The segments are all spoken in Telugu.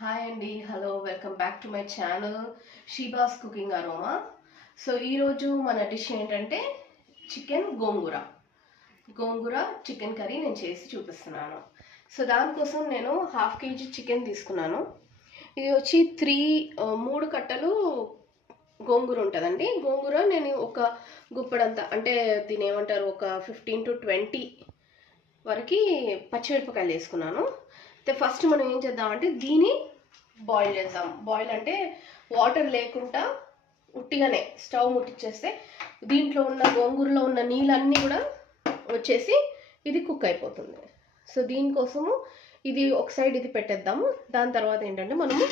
హాయ్ అండి, hello, welcome back to my channel Sheeba's cooking aroma. So ఈరోజు మన డిష్ ఏంటంటే చికెన్ గోంగూర చికెన్ కర్రీ నేను చేసి చూపిస్తున్నాను. సో దానికోసం నేను 1/2 kg చికెన్ తీసుకున్నాను. ఇది వచ్చి 3 కట్టలు గోంగూర ఉంటుందండి. గోంగూర నేను ఒక గుప్పడంతా, అంటే దీని ఏమంటారు, ఒక 15 to 20 వరకు పచ్చిమిరపకాయలు వేసుకున్నాను. ఫస్ట్ మనం ఏం చేద్దామంటే దీన్ని బాయిల్ చేద్దాం. బాయిల్ అంటే వాటర్ లేకుండా ఉట్టిగానే స్టవ్ ముట్టించేస్తే దీంట్లో ఉన్న గోంగూరలో ఉన్న నీళ్ళన్నీ కూడా వచ్చేసి ఇది కుక్ అయిపోతుంది. సో దీనికోసము ఇది ఒక సైడ్ ఇది పెట్టేద్దాము. దాని తర్వాత ఏంటంటే మనము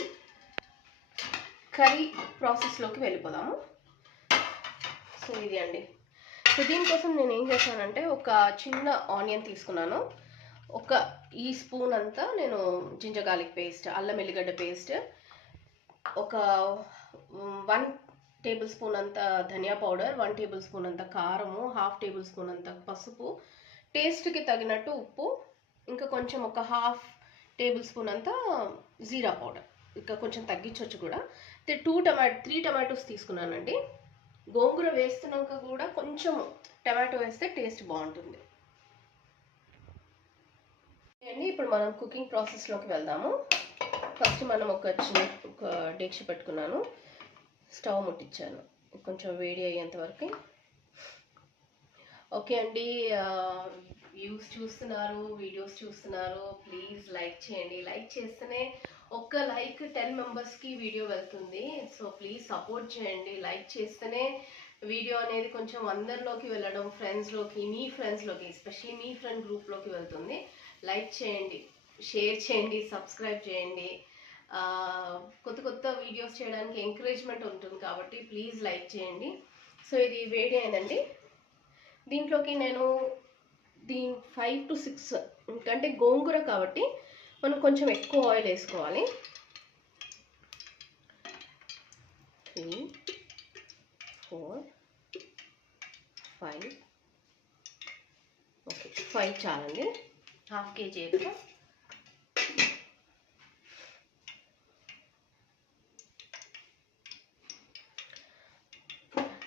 కర్రీ ప్రాసెస్లోకి వెళ్ళిపోదాము. సో ఇది అండి. సో దీనికోసం నేను ఏం చేశానంటే ఒక చిన్న ఆనియన్ తీసుకున్నాను. ఒక ఈ స్పూన్ అంతా నేను జింజర్ గార్లిక్ పేస్ట్, అల్లం ఎల్లిగడ్డ పేస్ట్, ఒక 1 టేబుల్ స్పూన్ అంత ధనియా పౌడర్, 1 టేబుల్ స్పూన్ అంత కారము, 1/2 టేబుల్ స్పూన్ అంత పసుపు, టేస్ట్కి తగినట్టు ఉప్పు, ఇంకా కొంచెం ఒక 1/2 టేబుల్ స్పూన్ అంత జీరా పౌడర్. ఇంకా కొంచెం తగ్గించవచ్చు కూడా. 3 టమాటోస్ తీసుకున్నానండి. గోంగూర వేస్తున్నాక కూడా కొంచెం టమాటో వేస్తే టేస్ట్ బాగుంటుంది అండి. ఇప్పుడు మనం కుకింగ్ ప్రాసెస్లోకి వెళ్దాము. ఫస్ట్ మనం ఒక డేక్ష పెట్టుకున్నాను, స్టవ్ ముట్టించాను, కొంచెం వేడి అయ్యేంత వరకు. ఓకే అండి, వ్యూస్ చూస్తున్నారు, వీడియోస్ చూస్తున్నారు, ప్లీజ్ లైక్ చేయండి. లైక్ చేస్తేనే ఒక్క లైక్ 10 మెంబర్స్కి వీడియో వెళ్తుంది. సో ప్లీజ్ సపోర్ట్ చేయండి. లైక్ చేస్తేనే వీడియో అనేది కొంచెం అందరిలోకి వెళ్ళడం, ఫ్రెండ్స్లోకి, మీ ఫ్రెండ్స్లోకి, ఎస్పెషల్లీ మీ ఫ్రెండ్ గ్రూప్లోకి వెళ్తుంది. లైక్ చేయండి, షేర్ చేయండి, సబ్స్క్రైబ్ చేయండి. కొత్త వీడియోస్ చేయడానికి ఎంకరేజ్మెంట్ ఉంటుంది కాబట్టి ప్లీజ్ లైక్ చేయండి. సో ఇది వేడి అయిందండి. దీంట్లోకి నేను 5 to 6, ఎందుకంటే గోంగూర కాబట్టి మనం కొంచెం ఎక్కువ ఆయిల్ వేసుకోవాలి. 3, 4, 5, ఓకే 5 చాలండి. 1/2 kg ఎక్కువ.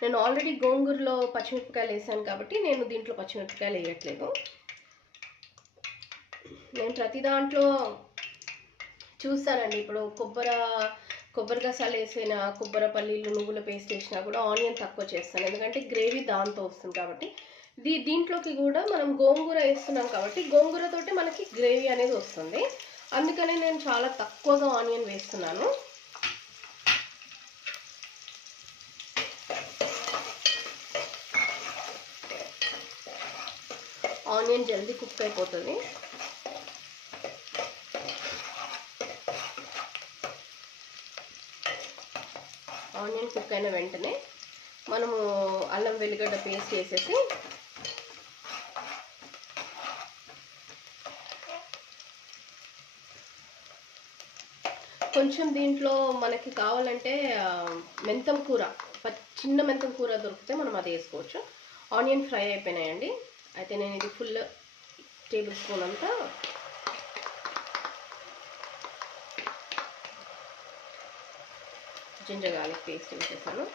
నేను ఆల్రెడీ గోంగూరలో పచ్చిమిరపకాయలు వేసాను కాబట్టి నేను దీంట్లో పచ్చిమిరపకాయలు వేయట్లేదు. నేను ప్రతి దాంట్లో చూస్తానండి. ఇప్పుడు కొబ్బరి గసాలు వేసిన, కొబ్బరి పల్లీలు, నువ్వుల పేస్ట్ వేసినా కూడా ఆనియన్ తక్కువ చేస్తాను, ఎందుకంటే గ్రేవీ దాంతో వస్తుంది కాబట్టి. దీంట్లోకి కూడా మనం గోంగూర వేస్తున్నాం కాబట్టి గోంగూరతోటి మనకి గ్రేవీ అనేది వస్తుంది. అందుకనే నేను చాలా తక్కువగా ఆనియన్ వేస్తున్నాను. ఆనియన్ జల్దీ కుక్ అయిపోతుంది. ఆనియన్ కుక్ అయిన వెంటనే మనము అల్లం వెల్లిగడ్డ పేస్ట్ వేసేసి కొంచెం దీంట్లో మనకి కావాలంటే మెంతం కూర, చిన్న మెంతం కూర దొరికితే మనం అది వేసుకోవచ్చు. ఆనియన్ ఫ్రై అయిపోయినాయండి. అయితే నేను ఇది ఫుల్ టేబుల్ స్పూన్ అంతా జింజర్ గార్లిక్ పేస్ట్ వేసేసాను.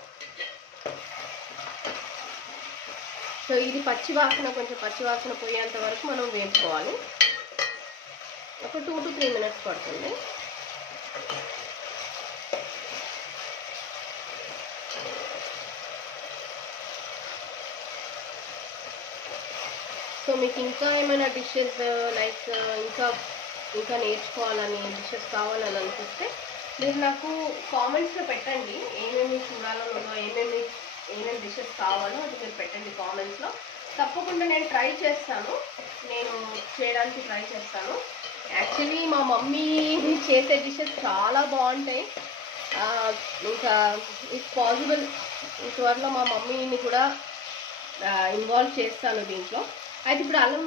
సో ఇది కొంచెం పచ్చివాసన పోయేంత వరకు మనం వేపుకోవాలి. ఒక 2 to 3 minutes పడుతుంది. సో మీకు ఇంకా ఏమైనా డిషెస్ లైక్ ఇంకా నేర్చుకోవాలని, డిషెస్ కావాలని అనిపిస్తే మీరు నాకు కామెంట్స్లో పెట్టండి. ఏమేమి చూడాలని ఉందో, ఏమేమి డిషెస్ కావాలో అది మీరు పెట్టండి కామెంట్స్లో. తప్పకుండా నేను చేయడానికి ట్రై చేస్తాను. యాక్చువల్లీ మా మమ్మీ చేసే డిషెస్ చాలా బాగుంటాయి. ఇంకా ఇఫ్ పాసిబుల్ త్వరలో మా మమ్మీని కూడా ఇన్వాల్వ్ చేస్తాను దీంట్లో. అయితే ఇప్పుడు అల్లం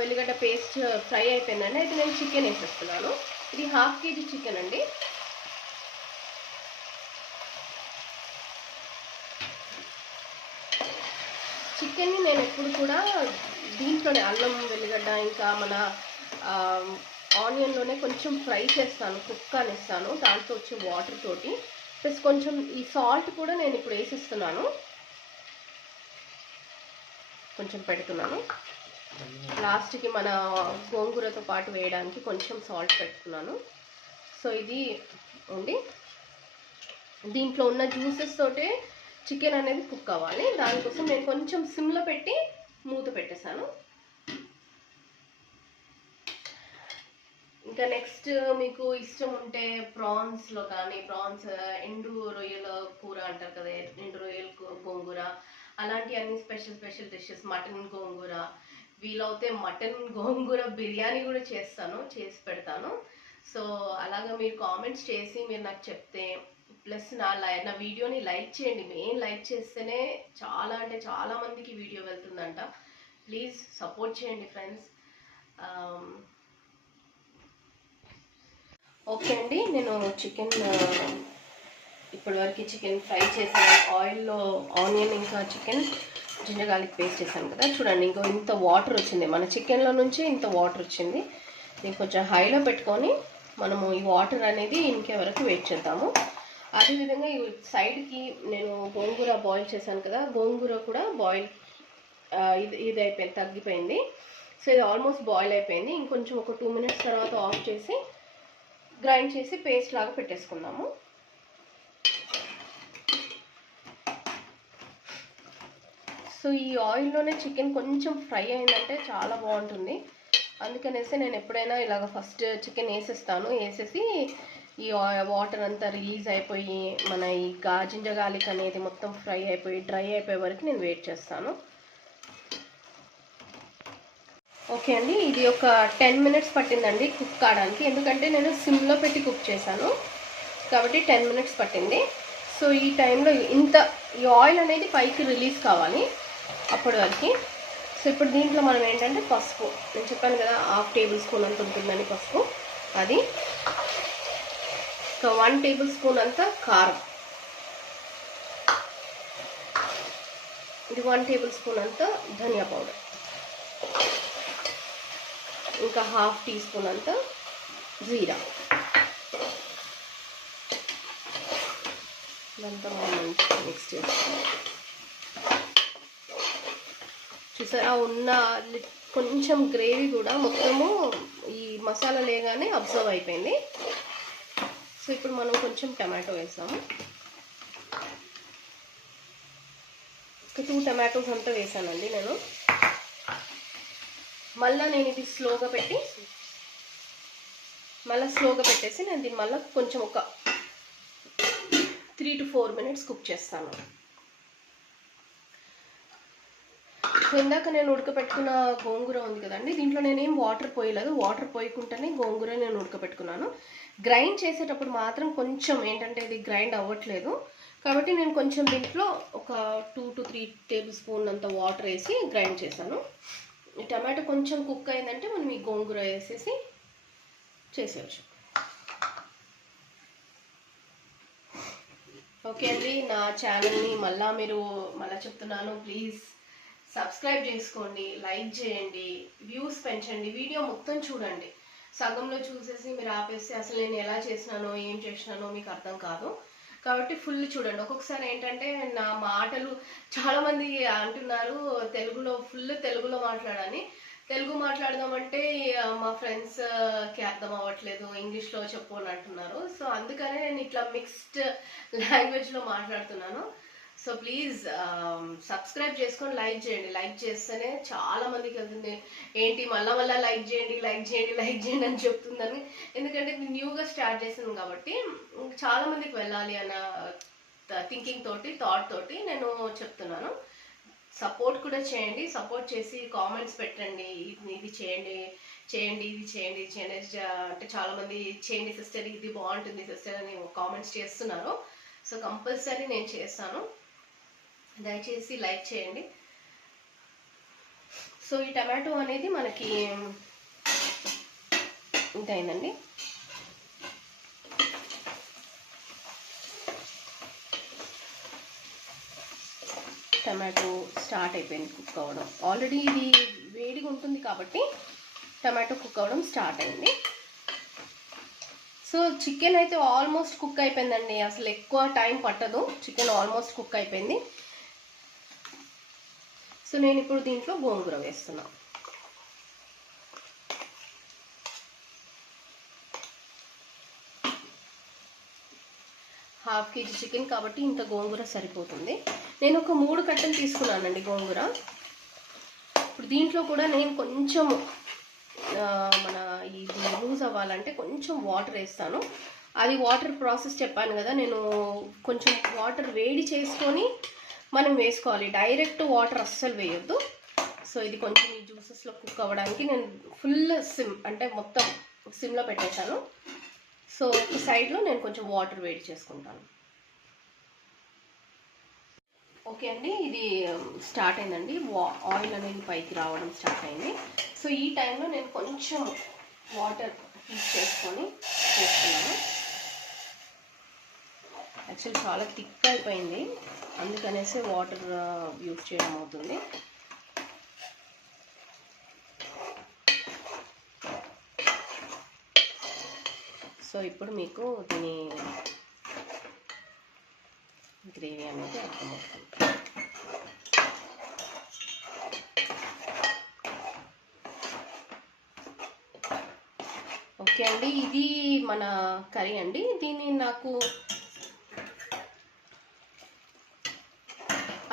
వెల్లిగడ్డ పేస్ట్ ఫ్రై అయిపోయిందండి. అయితే నేను చికెన్ వేసేస్తున్నాను. ఇది 1/2 kg చికెన్ అండి. చికెన్ని నేను ఎప్పుడు కూడా దీంట్లోనే అల్లం వెల్లిగడ్డ ఇంకా మన ఆనియన్లోనే కొంచెం ఫ్రై చేస్తాను, కుక్ అనిస్తాను దాంట్లో వచ్చే వాటర్ తోటి. ప్లస్ కొంచెం ఈ సాల్ట్ కూడా నేను ఇప్పుడు వేసిస్తున్నాను, కొంచెం పెడుతున్నాను లాస్ట్కి మన గోంగూరతో పాటు వేయడానికి కొంచెం సాల్ట్ పెట్టుకున్నాను. సో ఇది ఉండి దీంట్లో ఉన్న జ్యూసెస్ తోటే చికెన్ అనేది కుక్ అవ్వాలి. దానికోసం నేను కొంచెం సిమ్లో పెట్టి మూత పెట్టేశాను. ఇంకా నెక్స్ట్ మీకు ఇష్టం ఉంటే ప్రాన్స్లో కానీ, ప్రాన్స్ ఎండు రొయ్యల కూర అంటారు కదా, ఎండు రొయ్యల గోంగూర, అలాంటి అన్ని స్పెషల్ డిషెస్, మటన్ గోంగూర, వీలవుతే మటన్ గోంగూర బిర్యానీ కూడా చేసి పెడతాను. సో అలాగా మీరు కామెంట్స్ చేసి మీరు నాకు చెప్తే, ప్లస్ నా వీడియోని లైక్ చేయండి. మెయిన్ లైక్ చేస్తేనే చాలా అంటే చాలా మందికి వీడియో వెళ్తుందంట. ప్లీజ్ సపోర్ట్ చేయండి ఫ్రెండ్స్. ఓకే అండి, నేను చికెన్ ఇప్పటివరకు చికెన్ ఫ్రై చేశాను. ఆయిల్లో ఆనియన్ ఇంకా చికెన్ జింజర్ గార్లిక్ పేస్ట్ చేశాను కదా, చూడండి ఇంకో ఇంత వాటర్ వచ్చింది. మన చికెన్లో నుంచి ఇంత వాటర్ వచ్చింది. దీన్ని కొంచెం హైలో పెట్టుకొని మనము ఈ వాటర్ అనేది ఇంకే వరకు వెయిట్ చేద్దాము. అదేవిధంగా ఈ సైడ్కి నేను గోంగూర బాయిల్ చేశాను కదా, గోంగూర కూడా బాయిల్ ఇది అయిపోయింది, తగ్గిపోయింది. సో ఇది ఆల్మోస్ట్ బాయిల్ అయిపోయింది. ఇంకొంచెం ఒక 2 minutes తర్వాత ఆఫ్ చేసి గ్రైండ్ చేసి పేస్ట్ లాగా పెట్టేసుకుందాము. సో ఈ ఆయిల్లోనే చికెన్ కొంచెం ఫ్రై అయిందంటే చాలా బాగుంటుంది. అందుకనేసి నేను ఎప్పుడైనా ఇలాగ ఫస్ట్ చికెన్ వేసేసి ఈ వాటర్ అంతా రిలీజ్ అయిపోయి మన ఈ జింజర్ గార్లిక్ అనేది మొత్తం ఫ్రై అయిపోయి డ్రై అయిపోయే వరకు నేను వెయిట్ చేస్తాను. ఓకే అండి, ఇది ఒక 10 minutes పట్టిందండి కుక్ కావడానికి. ఎందుకంటే నేను సిమ్లో పెట్టి కుక్ చేశాను కాబట్టి 10 minutes పట్టింది. సో ఈ టైంలో ఈ ఆయిల్ అనేది పైకి రిలీజ్ కావాలి అప్పటి వరకు. సో ఇప్పుడు దీంట్లో మనం ఏంటంటే పసుపు, నేను చెప్పాను కదా 1/2 tablespoon అంత ఉంటుందని పసుపు, అది. సో 1 tablespoon అంత కారం, ఇది 1 tablespoon అంత ధనియా పౌడర్, ఇంకా 1/2 teaspoon అంత జీరా. ఇదంతా మనం మిక్స్ చేసుకోవాలి. చూసారా ఉన్న కొంచెం గ్రేవీ కూడా మొత్తము ఈ మసాలా లేగానే అబ్జర్వ్ అయిపోయింది. సో ఇప్పుడు మనం కొంచెం టమాటో వేసాము, ఒక 2 tomatoes అంతా వేసానండి నేను. మళ్ళీ నేను ఇది స్లోగా పెట్టేసి నేను దీన్ని మళ్ళీ కొంచెం ఒక 3 to 4 minutes కుక్ చేస్తాను. సో ఇందాక నేను ఉడకపెట్టుకున్న గోంగూర ఉంది కదండి, దీంట్లో నేనేం వాటర్ పోయలేదు. వాటర్ పోయకుండానే గోంగూర నేను ఉడకపెట్టుకున్నాను. గ్రైండ్ చేసేటప్పుడు మాత్రం కొంచెం ఏంటంటే ఇది గ్రైండ్ అవ్వట్లేదు కాబట్టి నేను కొంచెం దీంట్లో ఒక 2 to 3 tablespoon అంత వాటర్ వేసి గ్రైండ్ చేశాను. ఈ టమాటో కొంచెం కుక్ అయిందంటే మనం ఈ గోంగూర వేసేసి చేసేయచ్చు. ఓకే అండి, నా ఛానల్ని మళ్ళీ చెప్తున్నాను, ప్లీజ్ సబ్స్క్రైబ్ చేసుకోండి, లైక్ చేయండి, వ్యూస్ పెంచండి, వీడియో మొత్తం చూడండి. సగంలో చూసేసి మీరు ఆపేస్తే అసలు నేను ఎలా చేసినానో ఏం చేసినానో మీకు అర్థం కాదు. కాబట్టి ఫుల్ చూడండి. ఒక్కొక్కసారి ఏంటంటే నా మాటలు చాలామంది అంటున్నారు తెలుగులో మాట్లాడని. తెలుగు మాట్లాడదామంటే మా ఫ్రెండ్స్కి అర్థం అవ్వట్లేదు, ఇంగ్లీష్లో చెప్పు అని అంటున్నారు. సో అందుకనే నేను ఇట్లా మిక్స్డ్ లాంగ్వేజ్లో మాట్లాడుతున్నాను. సో ప్లీజ్ సబ్స్క్రైబ్ చేసుకొని లైక్ చేయండి. లైక్ చేస్తేనే చాలా మందికి వెళ్తుంది. ఏంటి మళ్ళీ లైక్ చేయండి అని చెప్తుందని. ఎందుకంటే న్యూగా స్టార్ట్ చేసాను కాబట్టి చాలా మందికి వెళ్ళాలి అన్న థాట్ తోటి నేను చెప్తున్నాను. సపోర్ట్ కూడా చేయండి. సపోర్ట్ చేసి కామెంట్స్ పెట్టండి, ఇది చేయండి అంటే చాలా మంది చేయండి సిస్టర్, ఇది బాగుంటుంది సిస్టర్ అని కామెంట్స్ చేస్తున్నారు. సో కంపల్సరీ నేను చేస్తాను, దయచేసి లైక్ చేయండి. సో ఈ టమాటో అనేది మనకి ఇదైందండి. టమాటో స్టార్ట్ అయిపోయింది కుక్ అవ్వడం. ఆల్రెడీ ఇది వేడిగా ఉంటుంది కాబట్టి టమాటో కుక్ అవ్వడం స్టార్ట్ అయింది. సో చికెన్ అయితే ఆల్మోస్ట్ కుక్ అయిపోయిందండి, అసలు ఎక్కువ టైం పట్టదు, చికెన్ ఆల్మోస్ట్ కుక్ అయిపోయింది. సో నేను ఇప్పుడు దీంట్లో గోంగూర వేస్తున్నాను. ½ kg చికెన్ కాబట్టి ఇంత గోంగూర సరిపోతుంది. నేను ఒక 3 కట్టలు తీసుకున్నానండి గోంగూర. ఇప్పుడు దీంట్లో కూడా నేను కొంచెం మన ఇది లూజ్ అవ్వాలంటే కొంచెం వాటర్ వేస్తాను. అది వాటర్ ప్రాసెస్ చెప్పాను కదా, నేను కొంచెం వాటర్ వేడి చేసుకొని మనం వేసుకోవాలి, డైరెక్ట్ వాటర్ అస్సలు వేయొద్దు. సో ఇది కొంచెం ఈ జ్యూసెస్లో కుక్ అవ్వడానికి నేను ఫుల్ సిమ్ అంటే మొత్తం సిమ్లో పెట్టేశాను. సో ఒక సైడ్లో నేను కొంచెం వాటర్ వేడి చేసుకుంటాను. ఓకే అండి, ఇది స్టార్ట్ అయిందండి, ఆయిల్ అనేది పైకి రావడం స్టార్ట్ అయింది. సో ఈ టైంలో నేను కొంచెం వాటర్ హీట్ చేసుకొని వేస్తున్నాను. యాక్చువల్లీ చాలా థిక్ అయిపోయింది, అందుకనేసి వాటర్ యూజ్ చేయడం అవుతుంది. సో ఇప్పుడు మీకు దీని గ్రేవీ అనేది అర్థమవుతుంది. ఓకే అండి, ఇది మన కర్రీ అండి. దీన్ని నాకు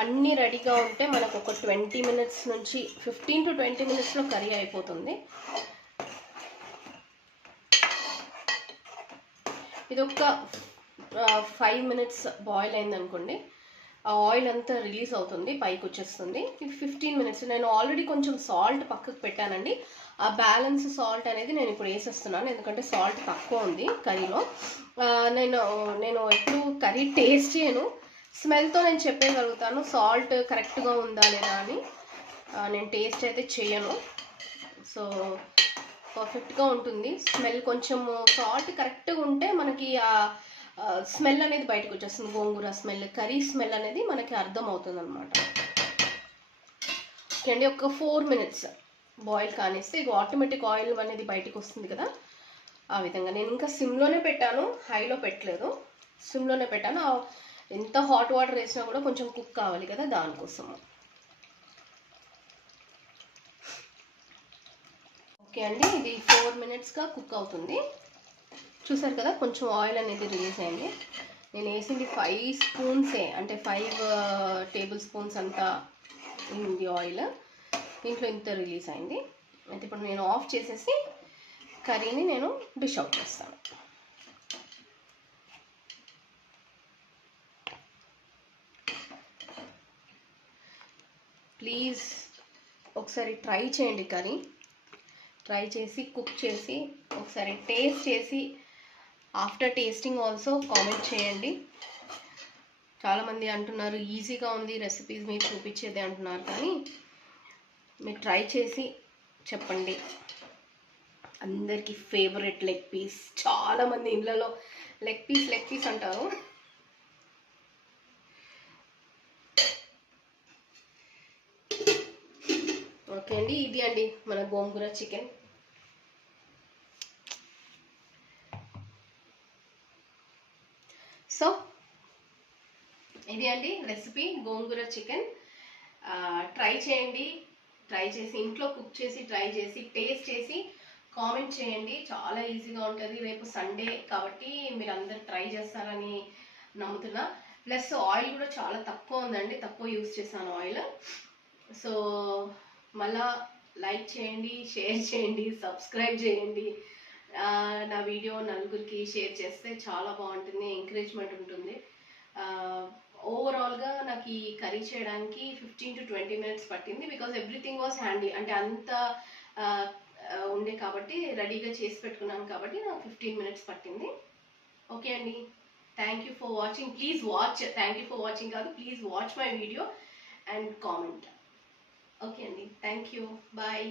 అన్నీ రెడీగా ఉంటే మనకు ఒక 20 మినిట్స్ నుంచి 15 to 20 మినిట్స్లో కర్రీ అయిపోతుంది. ఇది ఒక 5 మినిట్స్ బాయిల్ అయిందనుకోండి, ఆ ఆయిల్ అంతా రిలీజ్ అవుతుంది, పైకి వచ్చేస్తుంది. 15 మినిట్స్ నేను ఆల్రెడీ కొంచెం సాల్ట్ పక్కకు పెట్టానండి. ఆ బ్యాలెన్స్ సాల్ట్ అనేది నేను ఇప్పుడు వేసేస్తున్నాను, ఎందుకంటే సాల్ట్ తక్కువ ఉంది కర్రీలో. నేను ఎప్పుడు కర్రీ టేస్ట్ చేయను, స్మెల్తో నేను చెప్పేయగలుగుతాను సాల్ట్ కరెక్ట్గా ఉందా లేదా అని. నేను టేస్ట్ అయితే చేయను. సో పర్ఫెక్ట్గా ఉంటుంది స్మెల్. కొంచెము సాల్ట్ కరెక్ట్గా ఉంటే మనకి ఆ స్మెల్ అనేది బయటకు వచ్చేస్తుంది, గోంగూర స్మెల్, కర్రీ స్మెల్ అనేది మనకి అర్థం అవుతుంది అనమాట. ఓకే అండి, ఒక 4 మినిట్స్ బాయిల్ కానిస్తే ఇక ఆటోమేటిక్ ఆయిల్ అనేది బయటకు వస్తుంది కదా, ఆ విధంగా. నేను ఇంకా సిమ్లోనే పెట్టాను, హైలో పెట్టలేదు, సిమ్లోనే పెట్టాను. ఎంత హాట్ వాటర్ వేసినా కూడా కొంచెం కుక్ కావాలి కదా, దానికోసము. ఓకే అండి, ఇది 4 మినిట్స్గా కుక్ అవుతుంది. చూసారు కదా, కొంచెం ఆయిల్ అనేది రిలీజ్ అయింది. నేను వేసింది 5 స్పూన్సే, అంటే 5 టేబుల్ స్పూన్స్ అంతా ఉంది ఆయిల్. దీంట్లో ఇంత రిలీజ్ అయింది. అయితే ఇప్పుడు నేను ఆఫ్ చేసేసి కర్రీని నేను డిష్ అవుట్ చేస్తాను. ప్లీజ్ ఒకసారి ట్రై చేయండి కర్రీ, ట్రై చేసి కుక్ చేసి ఒకసారి టేస్ట్ చేసి ఆఫ్టర్ టేస్టింగ్ ఆల్సో కామెంట్ చేయండి. చాలామంది అంటున్నారు ఈజీగా ఉంది రెసిపీస్ మీరు చూపించేది అంటున్నారు, కానీ మీరు ట్రై చేసి చెప్పండి. అందరికీ ఫేవరెట్ లెగ్ పీస్, చాలామంది ఇళ్ళలో లెగ్ పీస్ అంటారు. ఓకే అండి, ఇది అండి మన గోంగూర చికెన్. సో ఇది అండి రెసిపీ గోంగూర చికెన్. ట్రై చేయండి, ట్రై చేసి ఇంట్లో కుక్ చేసి ట్రై చేసి టేస్ట్ చేసి కామెంట్ చేయండి. చాలా ఈజీగా ఉంటుంది. రేపు సండే కాబట్టి మీరు అందరు ట్రై చేస్తారని నమ్ముతున్నా. ప్లస్ ఆయిల్ కూడా చాలా తక్కువ ఉందండి, తక్కువ యూజ్ చేశాను ఆయిల్. సో మళ్ళా లైక్ చేయండి, షేర్ చేయండి, సబ్స్క్రైబ్ చేయండి. నా వీడియో నలుగురికి షేర్ చేస్తే చాలా బాగుంటుంది, ఎంకరేజ్మెంట్ ఉంటుంది. ఓవరాల్గా నాకు ఈ కర్రీ చేయడానికి 15 to 20 మినిట్స్ పట్టింది, బికాజ్ ఎవ్రీథింగ్ వాజ్ హ్యాండీ. అంటే అంత ఉండే కాబట్టి రెడీగా చేసి పెట్టుకున్నాను కాబట్టి నాకు 15 మినిట్స్ పట్టింది. ఓకే అండి, thank you for watching. Please watch, thank you for watching కాదు, please watch my video and comment. Okay అండి, థ్యాంక్ యూ, బాయ్.